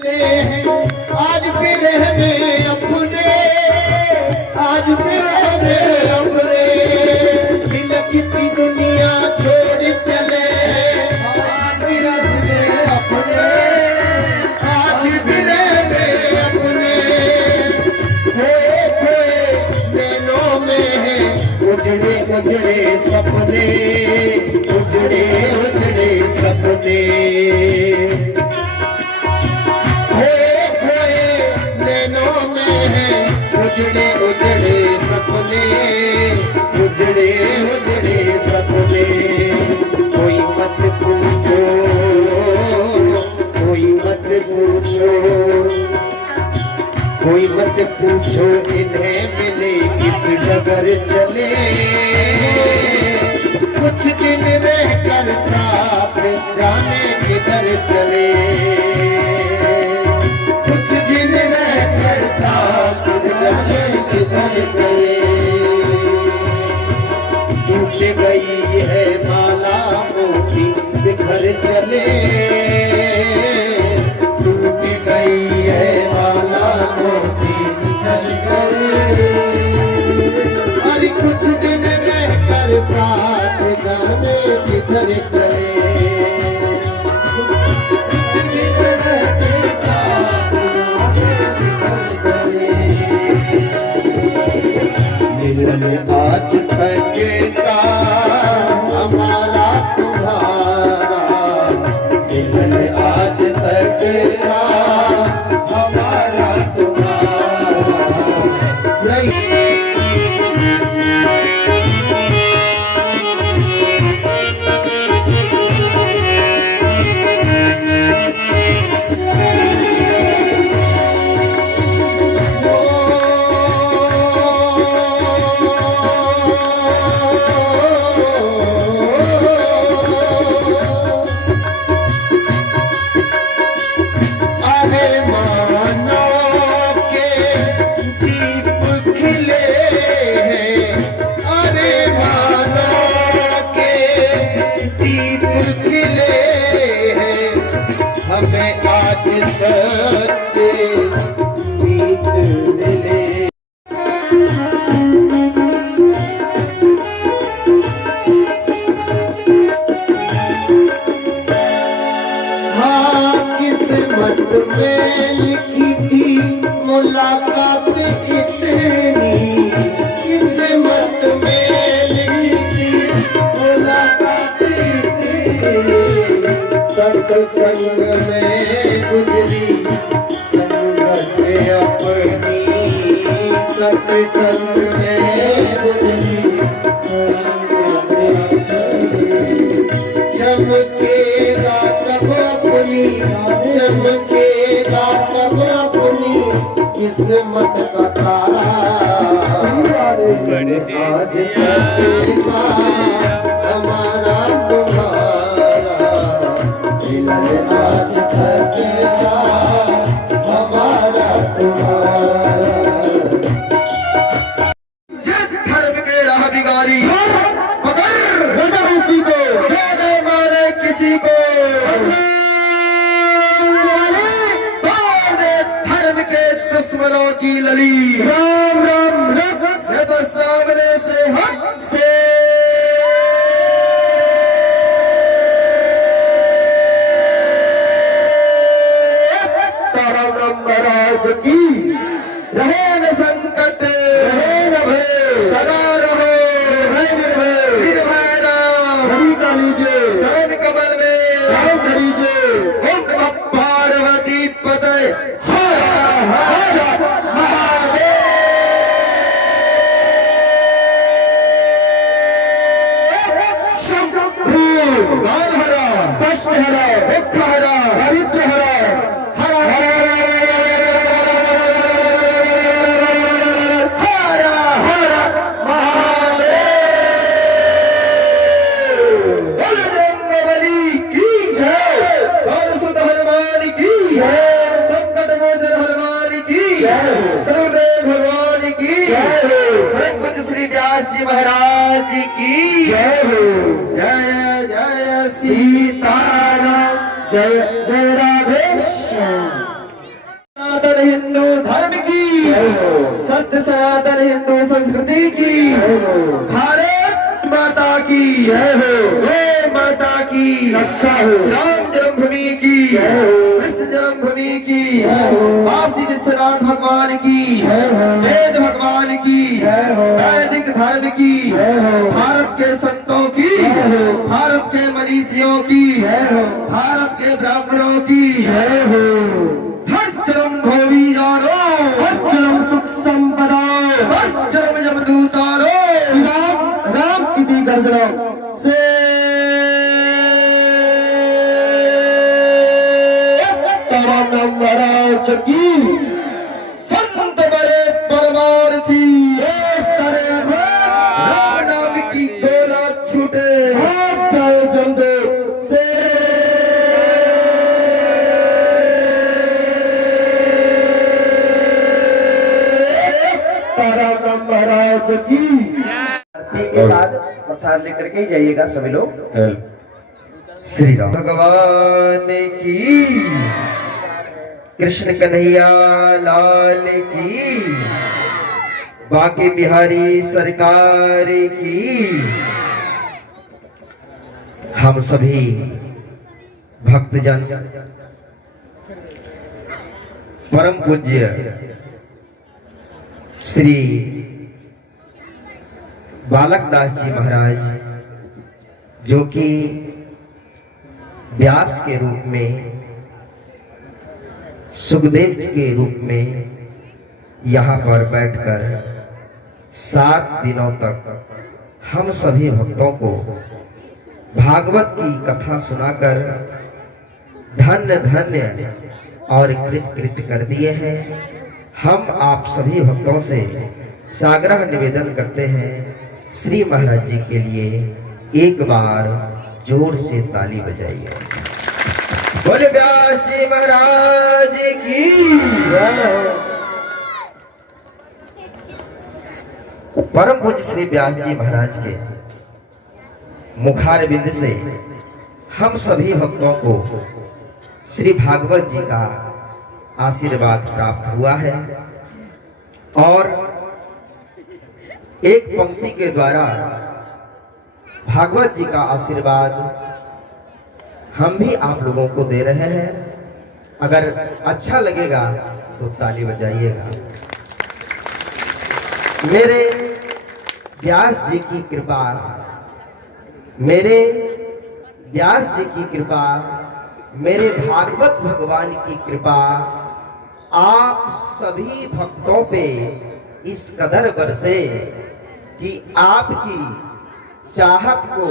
आज बिरह में अपने, आज बिरह में अपने मिलती दुनिया छोड़ चले। आज बिरह में अपने, आज बिरह में अपने खोए खोए नैनों में है उजड़े उजड़े सपने, उजड़े उजड़े सपने। उजड़े उजड़े सपने, उजड़े उजड़े सपने। कोई मत पूछो, कोई मत पूछो, कोई मत पूछो इन्हें मिले किस डगर चले। कुछ दिन रहकर साथ जाने किधर चले। कुछ दिन रहकर साथ जाने किधर चले। टूट गई है माला मोती बिखर चले। टूट गई है माला मोती बिखर चले। अरे कुछ दिन रहकर साथ जाने किधर चले। आज तक का हमारा तुम्हारा मिलन, आज तक का हमारा तुम्हारा नहीं। हमें आज सच्चे मीत मिले। हाँ किस्मत में लिखी थी मुलाकात इतनी, किस्मत में लिखी थी मुलाकात इतनी। सत्संग में गुजरी संगत अपनी, सत्संग में गुजरी संगत अपनी। चमकेगा कब अपनी, चमकेगा कब अपनी किस्मत का तारा। आज तक का हमारा तुम्हारा मिलन, आज तक का हमारा तुम्हारा। जिस धर्म के राह बिगारी मगर रजा उसी को, जो न मारे किसी को। धर्म के दुश्मनों की लली राम राम राम, ये तो सामने से हक से महाराज की रहे न संकट, रहे न भय, सदा रहो निर्भय, निर्भय राम हरि का लीजिए शरण कमल में राम लीजिए। ओम नमः पार्वती पतये हर हर महादेव। शंभु काल हरा, कष्ट हरा, दुख हरा, दारिद्र्य हरा, जी महाराज की जय हो। जय जय सीताराम, जय जय राधेश्याम। शुद्ध सनातन हिंदू संस्कृति की, भारत माता की जय हो, गौ माता की रक्षा हो, राम जन्मभूमि की जय हो, कृष्ण जन्मभूमि की जय हो, काशी विश्वनाथ भगवान की जय हो, वेद भगवान की जय हो, वैदिक धर्म की जय हो, भारत के संतों की जय हो, भारत के मनीषियों की जय हो, भारत के ब्राह्मणों की जय हो। भज्रम भूमि जानो, भज्रम सुख संपदा, भज्रम यमदूतारो, राम राम इति गर्जना से राम महाराज की संत बड़े परमार्थी इस तरह राम नाम की गोला छूटे हाथ जाए जमदे से राम महाराज की। के बाद प्रसाद लेकर के जाइएगा सभी लोग। श्री राम भगवान की, कृष्ण कन्हैया लाल की, बांके बिहारी सरकार की। हम सभी भक्तजन परम पूज्य श्री बालक दास जी महाराज जो कि व्यास के रूप में, सुखदेव के रूप में यहाँ पर बैठकर 7 दिनों तक हम सभी भक्तों को भागवत की कथा सुनाकर धन्य धन्य और कृत कृत कर दिए हैं। हम आप सभी भक्तों से साग्रह निवेदन करते हैं, श्री महाराज जी के लिए एक बार जोर से ताली बजाइए। बोले व्यास जी महाराज की। परम पूज्य श्री व्यास जी महाराज के मुखारविंद से हम सभी भक्तों को श्री भागवत जी का आशीर्वाद प्राप्त हुआ है और एक पंक्ति के द्वारा भागवत जी का आशीर्वाद हम भी आप लोगों को दे रहे हैं। अगर अच्छा लगेगा तो ताली बजाइएगा। मेरे व्यास जी की कृपा, मेरे व्यास जी की कृपा, मेरे भागवत भगवान की कृपा आप सभी भक्तों पे इस कदर बरसे कि आपकी चाहत को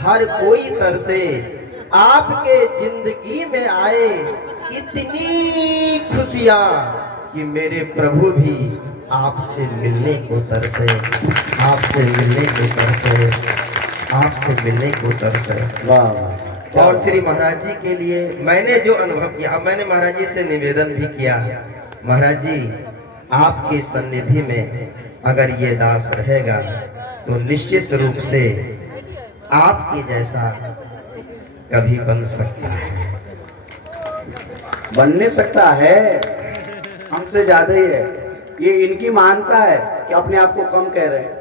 हर कोई तरसे, आपके जिंदगी में आए इतनी खुशियां कि मेरे प्रभु भी आपसे मिलने को तरसे, आपसे मिलने को तरसे, आपसे मिलने को तरसे। वाह। और श्री महाराज जी के लिए मैंने जो अनुभव किया, मैंने महाराज जी से निवेदन भी किया, महाराज जी आपके सन्निधि में अगर ये दास रहेगा तो निश्चित रूप से आपके जैसा कभी बन सकता है। बनने सकता है, हमसे ज्यादा ही है। ये इनकी मानता है कि अपने आप को कम कह रहे हैं,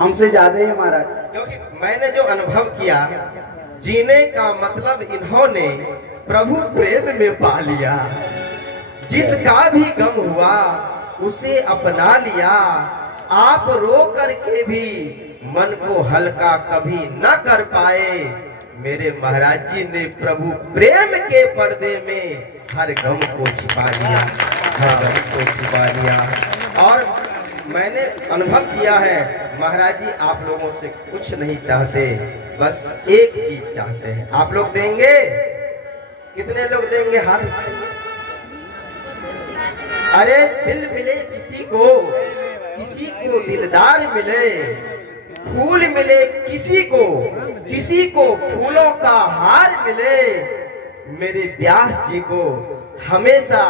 हमसे ज्यादा ही है महाराज। क्योंकि मैंने जो अनुभव किया, जीने का मतलब इन्होंने प्रभु प्रेम में पा लिया। जिसका भी गम हुआ उसे अपना लिया, आप रो करके भी मन को हल्का कभी न कर पाए। मेरे महाराज जी ने प्रभु प्रेम के पर्दे में हर गम को छिपा लिया, हर गम को छिपा लिया। और मैंने अनुभव किया है, महाराज जी आप लोगों से कुछ नहीं चाहते, बस एक चीज चाहते हैं। आप लोग देंगे? कितने लोग देंगे? हाथ उठाइए। अरे दिल मिले किसी को, किसी को दिलदार मिले, फूल मिले किसी को फूलों का हार मिले। मेरे व्यास जी को हमेशा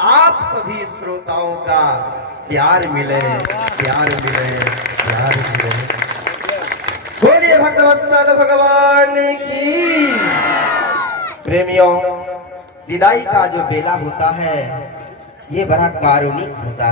आप सभी श्रोताओं का प्यार मिले, प्यार मिले, प्यार मिले। बोलिए भक्तवत्सल भगवान की। प्रेमियों, विदाई का जो बेला होता है ये बड़ा कारुणिक होता है।